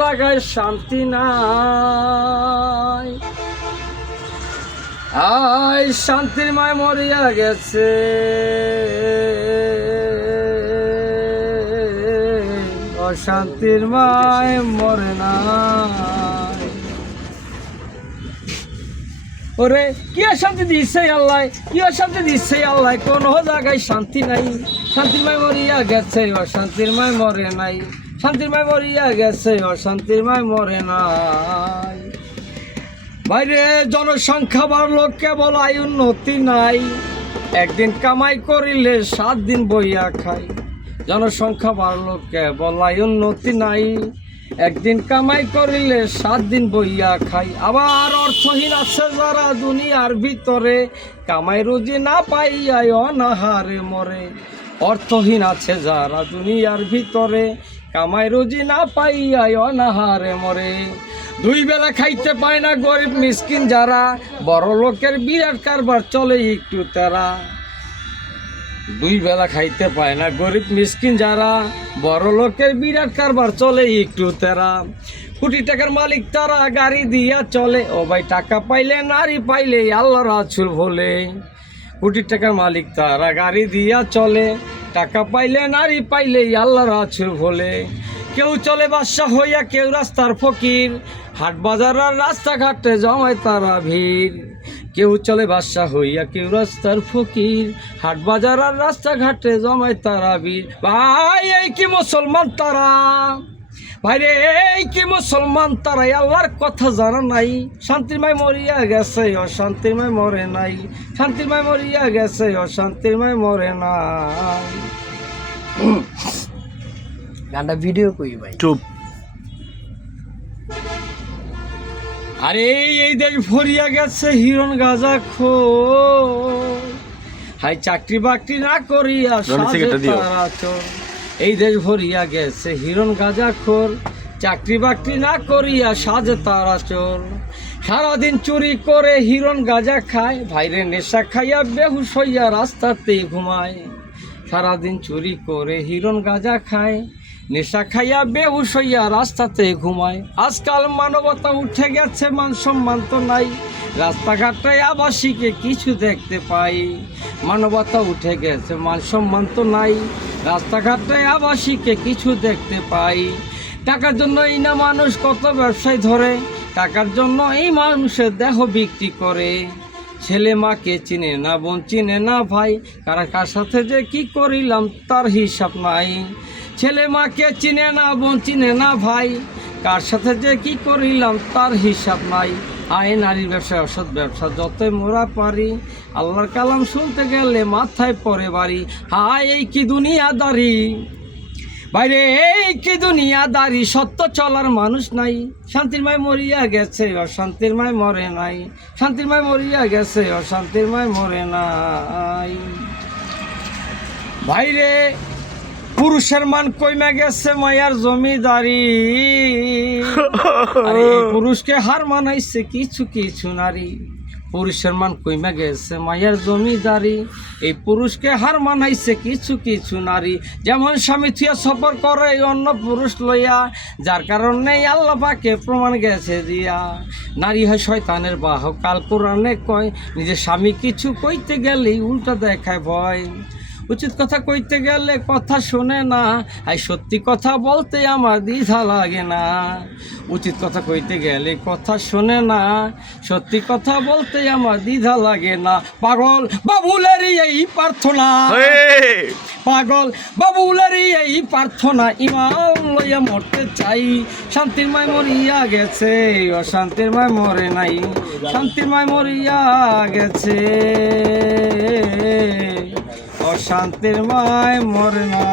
জায়গায় শান্তি নাই। আয় শান্তির মায় মরিয়া গেছে, অশান্তির মায় মরে নাই। ওরে কি অশান্তি দিচ্ছে আল্লাহ, কি অশান্তি দিচ্ছে আল্লাহ, কোনো জায়গায় শান্তি নাই। শান্তির মায় মরিয়া গেছে, অশান্তির মায় মরে নাই। শান্তির মায় মরিয়া গেছে, অশান্তির মায় মরে নাই। বাইরে জনসংখ্যা বাড়লো, কেবল আয় উন্নতি নাই। একদিন কামাই করিলে 7 দিন বইয়া খাই। জনসংখ্যা বাড়লো, কেবল আয় উন্নতি নাই। একদিন কামাই করিলে 7 দিন বইয়া খাই। আবার অর্থহীন আছে যারা দুনিয়ার ভিতরে, কামাই রুজি না পাইয়াই অনাহারে মরে। অর্থহীন আছে যারা দুনিয়ার ভিতরে, কামাই রুজি না পাইয়াই অনাহারে মরে। 2 বেলা খাইতে পায় না গরিব মিসকিন যারা, বড় লোকের বিরাট কারবার চলে একটু তেরা। 2 বেলা খাইতে পায় না গরিব মিসকিন যারা, বড় লোকের বিরাট কারবার চলে একটু তেরা। কোটি টাকার মালিক তারা, গাড়ি দিয়া চলে। ও ভাই টাকা পাইলে নারী পাইলে আল্লাহ রাসূল বলে। কোটি টাকার মালিক তারা, গাড়ি দিয়া চলে। টাকা পাইলে নারী পাইলে আল্লাহ রাসূল বলে। কেউ চলে বাদশা হইয়া, কেউ রাস্তার ফকির। হাট বাজার আর রাস্তাঘাটে জমায় তারা ভিড়। কেউ চলে বাদশা হইয়া, কেউ রাস্তার ফকির। হাট বাজার আর রাস্তাঘাটে জমায় তারা ভিড়। ভাই এই কি মুসলমান তারা, ভাইরে এই কি মুসলমান তারা, আল্লাহর কথা জানা নাই। শান্তির মায় মরিয়া গেছে, অশান্তির মায় মরে নাই। শান্তির মায় মরিয়া গেছে, অশান্তির মায় মরে নাই। গানটা ভিডিও কই ভাই? চুপ। আরে এই দেশ ভরিয়া গেছে হিরণ গাঁজা খোর। হাই চাকরি বাকরি না করিয়া সাজে তারা চোর। এই দেশ ভরিয়া গেছে হিরণ গাঁজা খোর। চাকরি বাকরি না করিয়া সাজে তারা চোর। সারাদিন চুরি করে হিরণ গাঁজা খায়। ভাইরে নেশা খাইয়া বেহুশ হইয়া রাস্তাতেই ঘুমায়। সারাদিন চুরি করে হিরণ গাঁজা খায়। নেশা খাইয়া বেহুশ হইয়া রাস্তাতে ঘুমায়। আজকাল মানবতা উঠে গেছে, মান সম্মান তো নাই। রাস্তাঘাটে আবাসিকে কিছু দেখতে পাই। মানবতা উঠে গেছে, মান সম্মান তো নাই। রাস্তাঘাটে আবাসিকে কিছু দেখতে পাই। টাকার জন্য এই না মানুষ কত ব্যবসায় ধরে। টাকার জন্য এই মানুষের দেহ বিক্রি করে। ছেলে মাকে চিনে না, বোন চিনে না ভাই। কার সাথে যে কি করিলাম তার হিসাব নাই। ছেলে মাকে চিনে না, বোন চিনে না ভাই। কার সাথে যে কি করিলাম তার হিসাব নাই। আয় নারীর ব্যবসা, অসৎ ব্যবসা যতই মোরা পারি। আল্লাহর কালাম শুনতে গেলে মাথায় পড়ে বাড়ি। হায় এই কি দুনিয়াদারি, বাইরে এই কি দুনিয়াদারি, সত্য চলার মানুষ নাই। শান্তির মায় মরিয়া গেছে, অশান্তির মায় মরে নাই। শান্তির মায় মরিয়া গেছে, অশান্তির মায় মরে নাই। ভাইরে পুরুষের মান কইমা গেছে মায়ার জমিদারি। আরে পুরুষকে হার মানাইছে কিছু কিছু নারী। পুরুষের মান কইমা গেছে মায়ার জমিদারি। এই পুরুষকে হার মানাইছে কিছু কিছু নারী। যেমন স্বামী থুয়া সফর করে অন্য পুরুষ লইয়া, যার কারণে আল্লাহ পাকে প্রমাণ গেছে দিয়া। নারী হয় শয়তানের বাহক, কাল কোরআনে কয়। নিজের স্বামী কিছু কইতে গেলেই উল্টা দেখায় ভয়। উচিত কথা কইতে গেলে কথা শোনে না। আর সত্যি কথা বলতে আমার দ্বিধা লাগে না। উচিত কথা কইতে গেলে কথা শোনে না। সত্যি কথা বলতে আমার দ্বিধা লাগে না। পাগল বাবুলেরই এই প্রার্থনা, পাগল বাবুলেরই এই প্রার্থনা। ইমান লইয়া মরতে চাই। শান্তির মায় মরিয়া গেছে, অশান্তির মায় মরে নাই। শান্তির মায় মরিয়া গেছে, অশান্তির মায় মরে না।